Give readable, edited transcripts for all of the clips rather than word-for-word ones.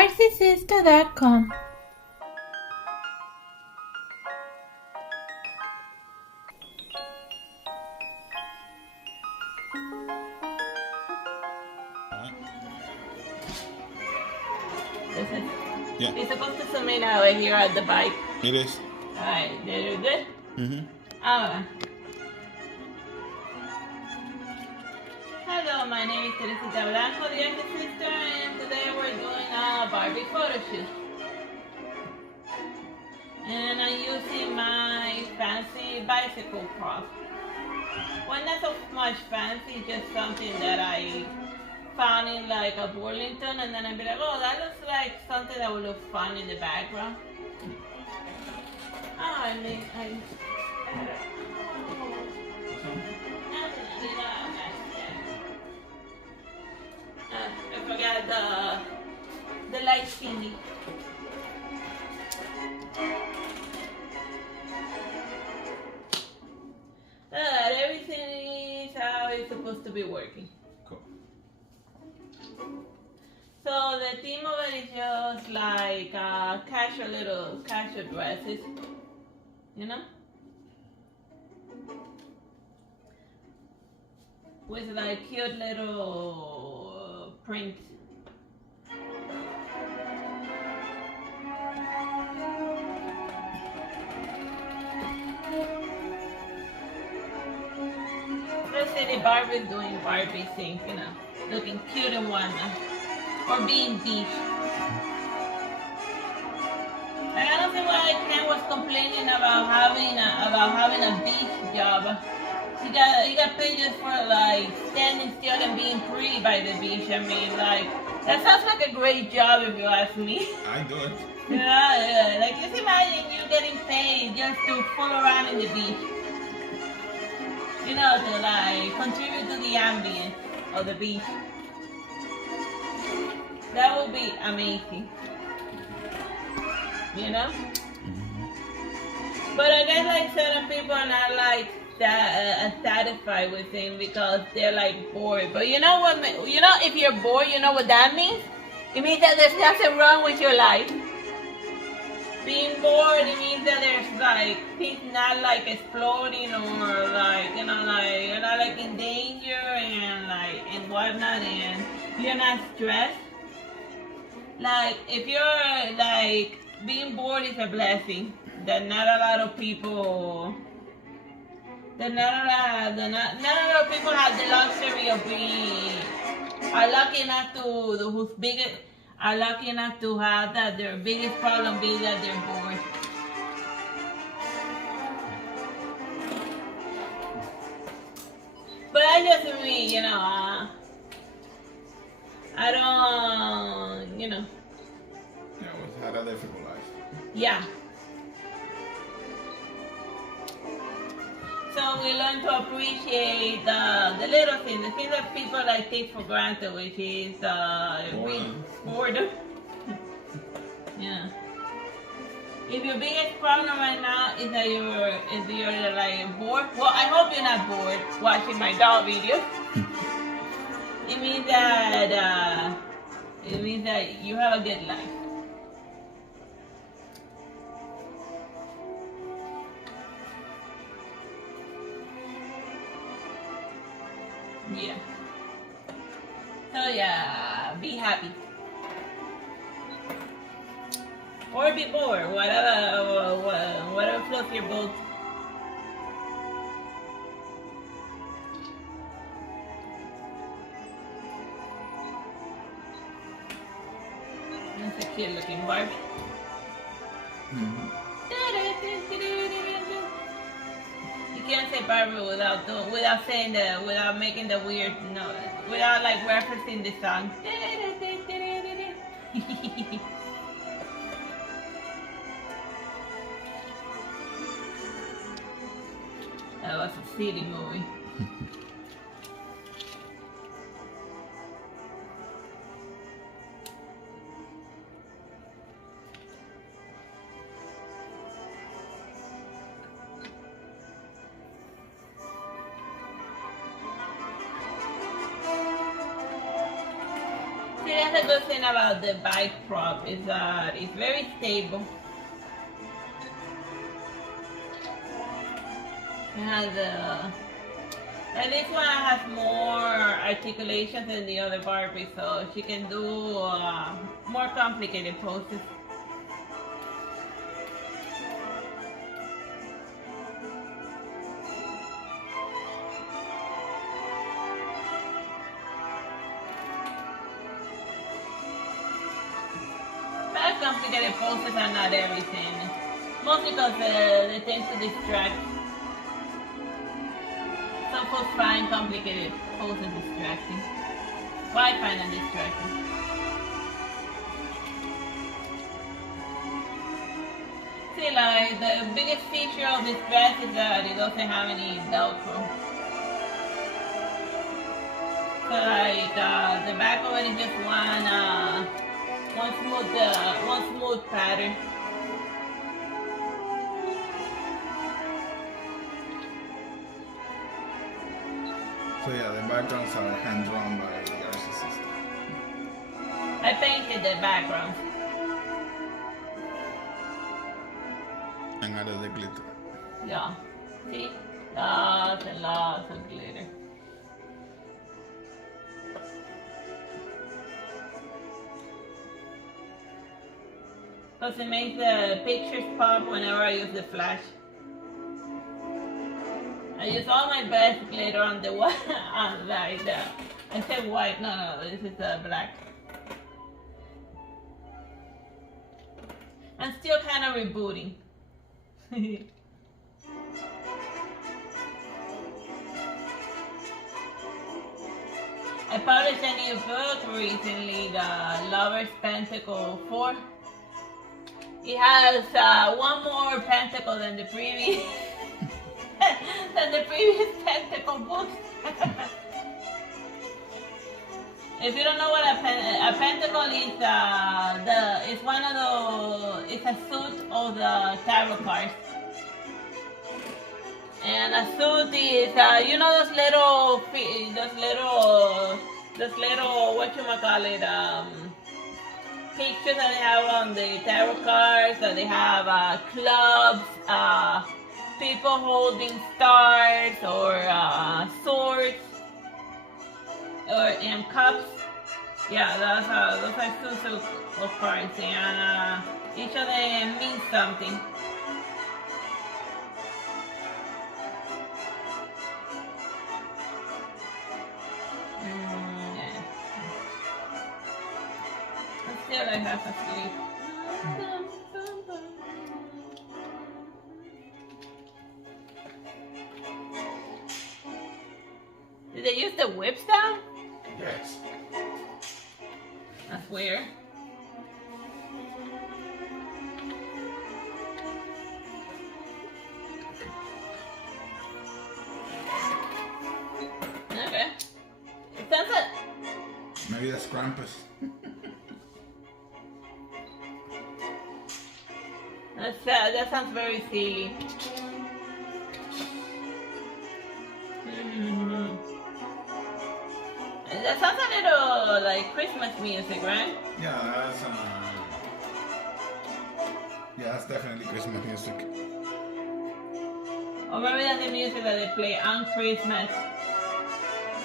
artsysister.com. Yeah. It's supposed to zoom in over here at the bike. It is. Alright, you're good? Mm-hmm. Alright. Hello, my name is Teresita Blanco, the Artsy Sister, and today we're doing a Barbie photo shoot. And I'm using my fancy bicycle prop. Well, not so much fancy, just something that I found in like a Burlington, and then I'd be like, oh, that looks like something that would look fun in the background. Oh, I forgot the light thingy. Everything is how it's supposed to be working. Cool. So the theme of it is just like casual dresses, you know? With like cute little prints. Let's say the Barbie's doing Barbie things, you know, looking cute and whatnot. Or being beach. And I don't see why Ken was complaining about having a beach job. He got paid just for like standing still and being pretty by the beach. I mean, like that sounds like a great job if you ask me. I do it. Yeah. Like just imagine you getting paid just to fool around in the beach. You know, to like contribute to the ambience of the beach. That would be amazing. You know? But I guess like certain people are not like that satisfied with him because they're like bored. But you know what? You know, if you're bored, you know what that means? It means that there's nothing wrong with your life. Being bored, it means that there's like things not like exploding or like, you know, like you're not like in danger and whatnot, and you're not stressed. Like if you're like being bored is a blessing that not a lot of people have the luxury of being are lucky enough to have that. Their biggest problem being that they're bored. But I just mean, you know, I don't, you know. Yeah, we had a difficult life. Yeah. So we learn to appreciate the little things, the things that people like take for granted, which is boredom. Yeah. If your biggest problem right now is that you're like bored, well, I hope you're not bored watching my doll videos. It means that you have a good life. Yeah. So yeah, be happy. Or be bored, whatever floats your boat. That's a cute looking Barbie. You can't say Barbie without saying without making the weird noise, without like referencing the song. That was a silly movie. That's a good thing about the bike prop is that it's very stable. It has and this one has more articulation than the other Barbie, so she can do more complicated poses. But complicated poses are not everything. Mostly because they tend to distract. Some folks find complicated poses distracting. Why find them distracting? See, like, the biggest feature of this dress is that it doesn't have any Velcro. So, like, the back of it is just one smooth pattern. So yeah, the backgrounds are hand drawn by the Artsy Sister. I painted the background. And added the glitter. Yeah. See? Lots and lots of glitter. Because it makes the pictures pop whenever I use the flash. I use all my best glitter on the white, like I said white, no, this is black. I'm still kind of rebooting. I published a new book recently, The Lover's Pentacle 4. It has one more pentacle than the previous. Than the previous pentacle books. If you don't know what a pentacle is, it's one of the, it's a suit of the tarot cards. And a suit is, you know those little, whatchamacallit, pictures that they have on the tarot cards, that they have clubs, people holding stars or swords or cups. Yeah, those are suits of cards, and each of them means something. Yeah. Still, I have to sleep. Did they use the whip style? Yes. That's weird. Okay. It sounds like... Maybe that's Krampus. that sounds very silly. That sounds a little like Christmas music, right? Yeah, that's definitely Christmas music. Or maybe that's the music that they play on Christmas.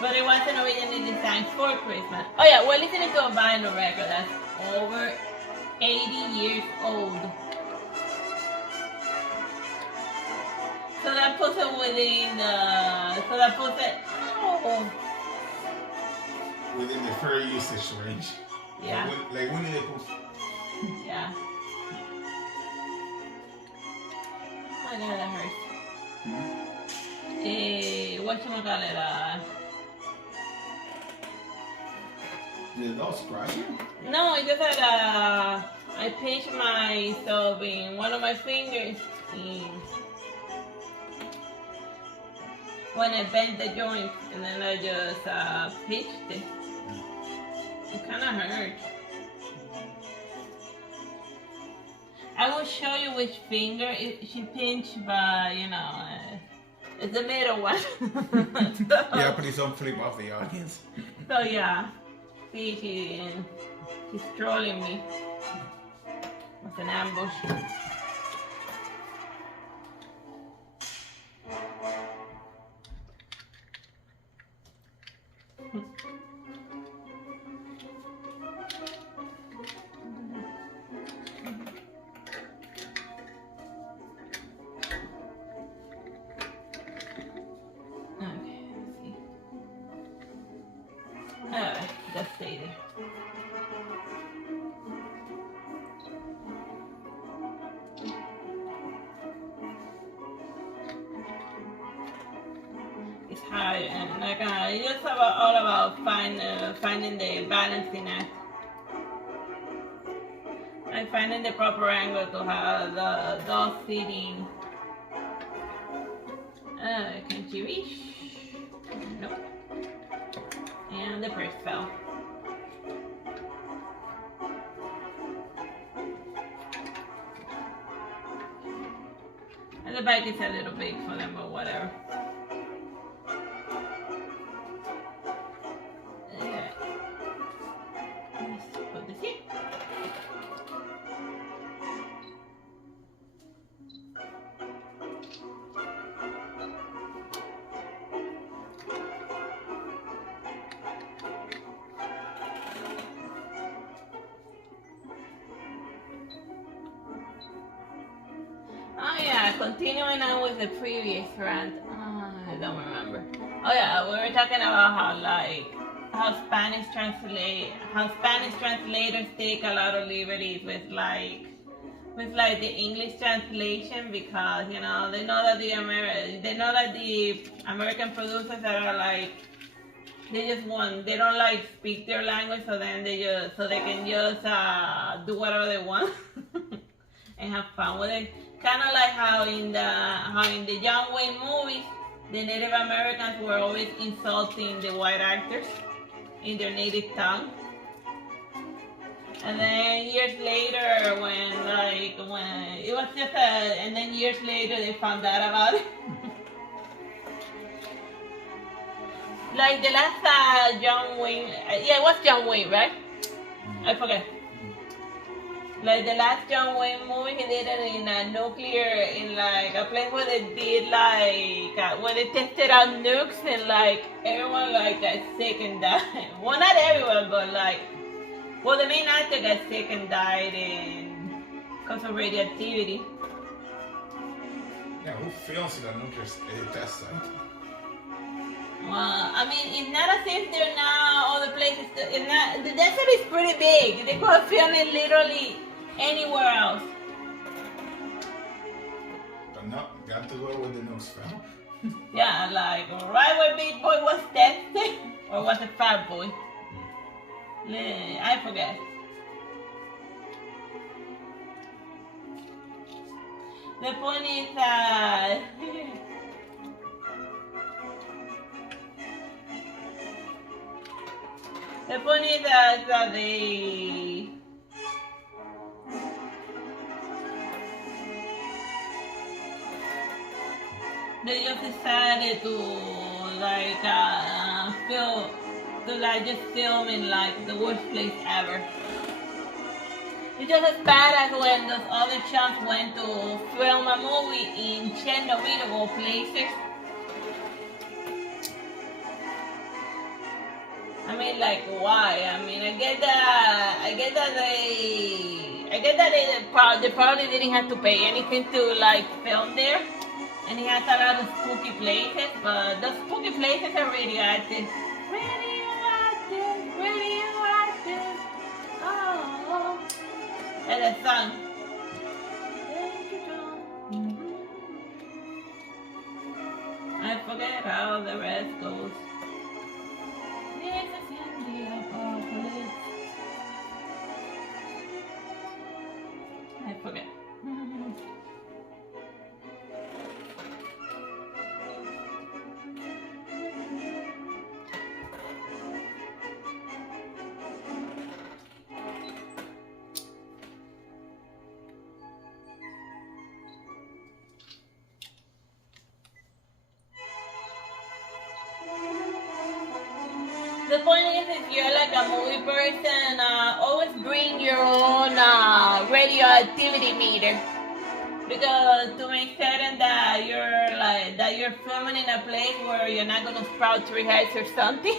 But it wasn't originally designed for Christmas. Oh yeah, we're listening to a vinyl record that's over 80 years old. So that puts it within within the fair usage range. Yeah. Like Winnie the Pooh. Yeah. Oh my god, that hurts. Whatchamacallit, Did the dog scratch you? no, it's just that I pinched myself in one of my fingers when I bent the joint, and then I just pinched it. It kind of hurt. I will show you which finger she pinched, but you know, it's the middle one. Yeah, please don't flip off the audience. So yeah, see, She's trolling me. It's an ambush. Just stay there. It's hard, and like it's just all about finding the balancing act. Like finding the proper angle to have the doll sitting. Can she reach? Nope. And the purse fell. And the bag is a little big for them, but whatever. Okay. Let's put this here. Oh yeah, continuing on with the previous rant. I don't remember. Oh yeah, we were talking about how Spanish translators take a lot of liberties with the English translation, because you know they know that the American producers are like, they don't like speak their language, so then they can just do whatever they want and have fun with it. Kind of like how in the John Wayne movies, the Native Americans were always insulting the white actors in their native tongue. And then years later, when it was just and then years later they found out about it. Like the last John Wayne, yeah, it was John Wayne, right? I forget. Like the last John Wayne movie, he did it in a place where they did when they tested out nukes, and everyone got sick and died. Well, not everyone, but the main actor got sick and died because of radioactivity. Yeah, who films in a nuclear test site? Well, I mean, it's not as if they're now all the places. The desert is pretty big. They could have filmed it literally anywhere else. But no, got to go where the nukes fell. Yeah, right where Big Boy was tested, or was it Fat Boy? I forget. The point is that they just decided to just film in the worst place ever. It's just as bad as when those other chums went to film a movie in Chernobyl of all places. I mean, why? I mean, I get that they probably didn't have to pay anything to film there, and it has a lot of spooky places, but those spooky places are radioactive. Radioactive. Oh, and the song. I forget how the rest goes. I forget. The point is, if you're like a movie person, always bring your own radioactivity meter, because to make certain that you're filming in a place where you're not gonna sprout three heads or something.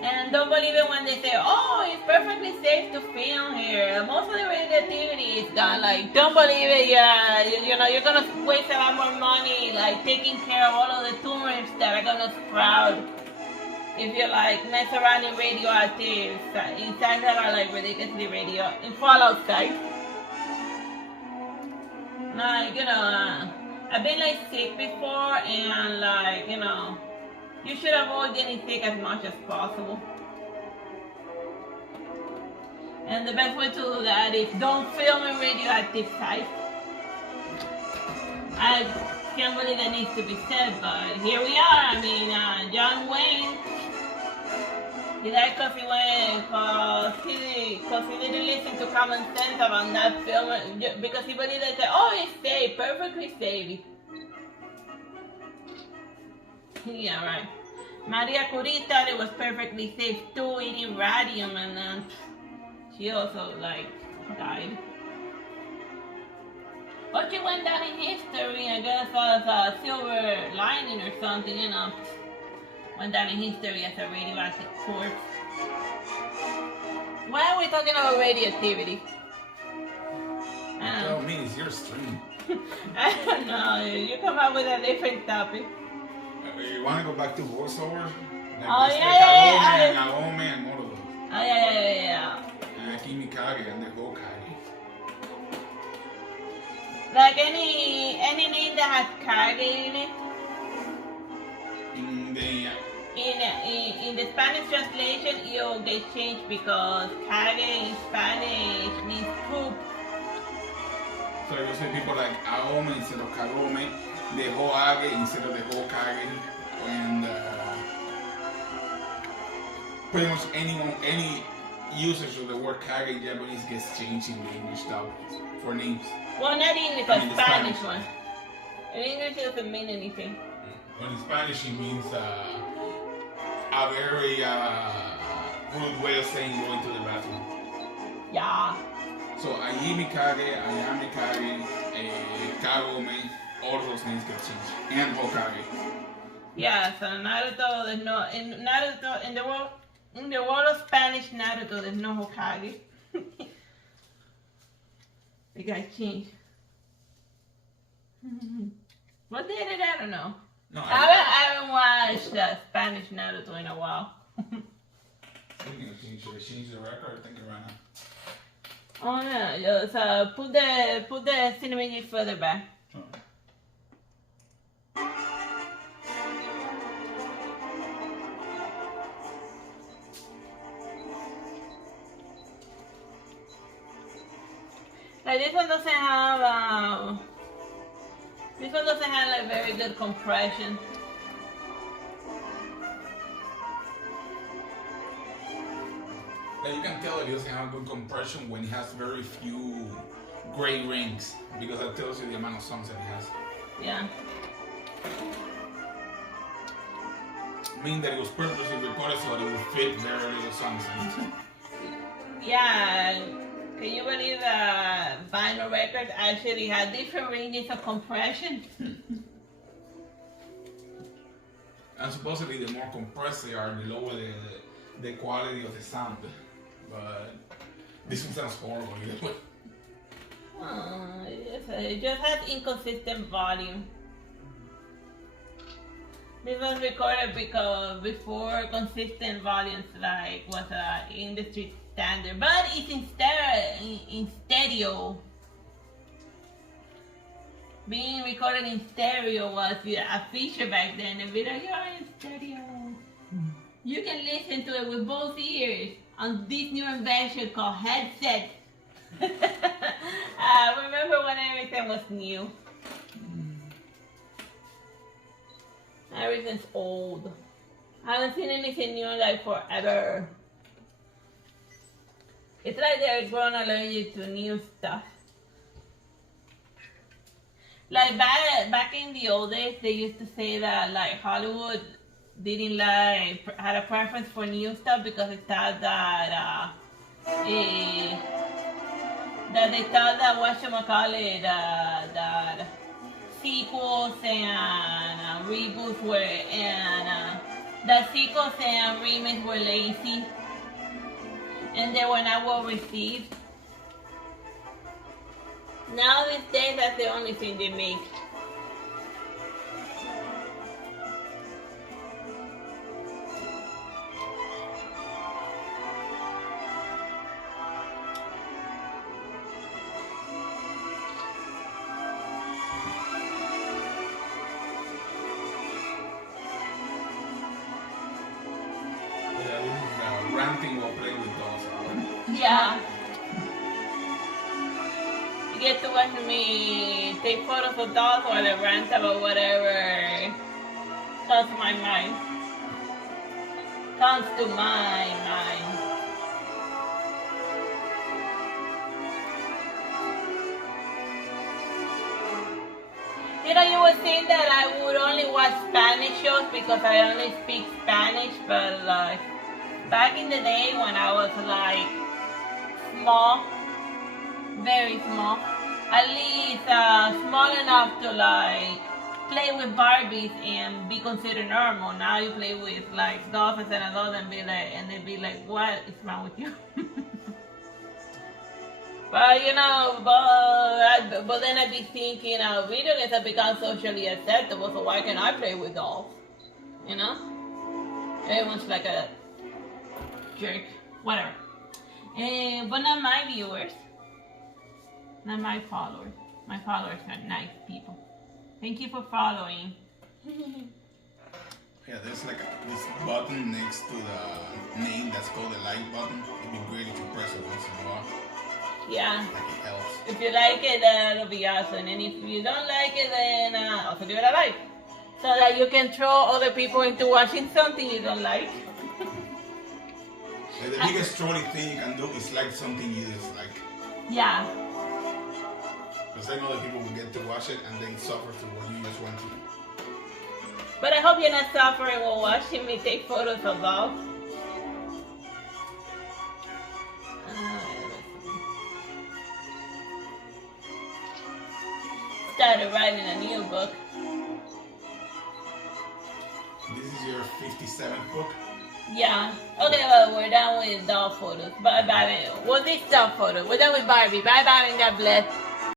And don't believe it when they say, "Oh, it's perfectly safe to film here. Most of the radioactivity is gone." Like, don't believe it. Yeah, you know, you're gonna waste a lot more money, like taking care of all of the tumors that are gonna sprout if you like mess around in radioactive inside that are like ridiculously in fallout sites. Like, you know, I've been like sick before, and like, you know, you should avoid getting sick as much as possible. And the best way to do that is don't film in radioactive sites. I can't believe that needs to be said, but here we are. I mean, John Wayne, he died because he didn't listen to common sense about not filming, because he believed that, oh, it's safe, perfectly safe. Yeah, right. Maria Curie thought it was perfectly safe too, eating radium, and then she also like died. But she went down in history, I guess, as a silver lining or something, you know. Went down in history as a radioactive corpse. Why are we talking about radioactivity? Tell me, it's your stream. I don't know. You come up with a different topic. You want to go back to voiceover? Like Oh, yeah. Agome and all of those. Oh, yeah. Kimi Kage and the Hokage. Like any name that has Kage in it? In the Spanish translation, it'll get changed because Kage in Spanish means poop. So you say people like Agome instead of Kagome, the Hokage instead of the Hokage, and pretty much any usage of the word Kage in Japanese gets changed in the English dub for names. Well, not English, but Spanish one. In English, it doesn't mean anything. Well, in Spanish, it means a very rude way of saying going to the bathroom. Yeah. So Ayami Kage, Ayami Kage, Kagome, all those names get changed, and Hokage. Yeah. So Naruto, there's no in the world of Spanish Naruto, there's no Hokage. They got changed. What did it? I don't know. No, I haven't watched Spanish Naruto in a while. Should I change the record? I think right now. Oh no, just put the cinnamon further back. Oh. Like this one doesn't have like very good compression. Like you can tell it doesn't have good compression when it has very few gray rings, because that tells you the amount of songs that it has. Yeah. Meaning that it was purposely recorded so that it would fit very little songs. Yeah. Can you believe that vinyl records actually had different ranges of compression? And supposedly the more compressed they are, the lower the quality of the sound. But this one sounds horrible either way. It just has inconsistent volume. This was recorded because before consistent volumes like was an industry standard, but it's in stereo. Being recorded in stereo was a feature back then. The video, you're in stereo. You can listen to it with both ears on this new invention called headset. Remember when everything was new? Everything's old. I haven't seen anything new like forever. It's like they're growing allergic to new stuff. Like back in the old days, they used to say that like Hollywood didn't like, had a preference for new stuff because it thought that they thought that whatchamacallit, that sequels and reboots were, and that sequels and remakes were lazy and they were not well received. Now these days, that's the only thing they make. Ranting or playing with dolls. Yeah. You get to watch me take photos of dolls or the rant about whatever comes to my mind. Comes to my mind. You know, you would think that I would only watch Spanish shows because I only speak Spanish, but like back in the day when I was like small, very small, at least small enough to like play with Barbies and be considered normal. Now you play with like dolls as an adult and they'd be like, what is wrong with you? But you know, but then I'd be thinking, video games have become socially acceptable, so why can't I play with dolls? You know, everyone's like a jerk, whatever. But not my viewers, not my followers. My followers are nice people. Thank you for following. Yeah, there's like this button next to the name that's called the like button. It'd be great if you press it once in a while. Yeah. Like it helps. If you like it, that'll be awesome. And if you don't like it, then also give it a like. So that you can throw other people into watching something you don't like. Yeah, the biggest trolling thing you can do is like something you dislike. Yeah. Because then other people will get to watch it and then suffer for what you just want to. But I hope you're not suffering while watching me take photos of dolls. Started writing a new book. This is your 57th book? Yeah. Okay, well, we're done with doll photos. Bye bye. Well, this doll photo. We're done with Barbie. Bye bye and God bless.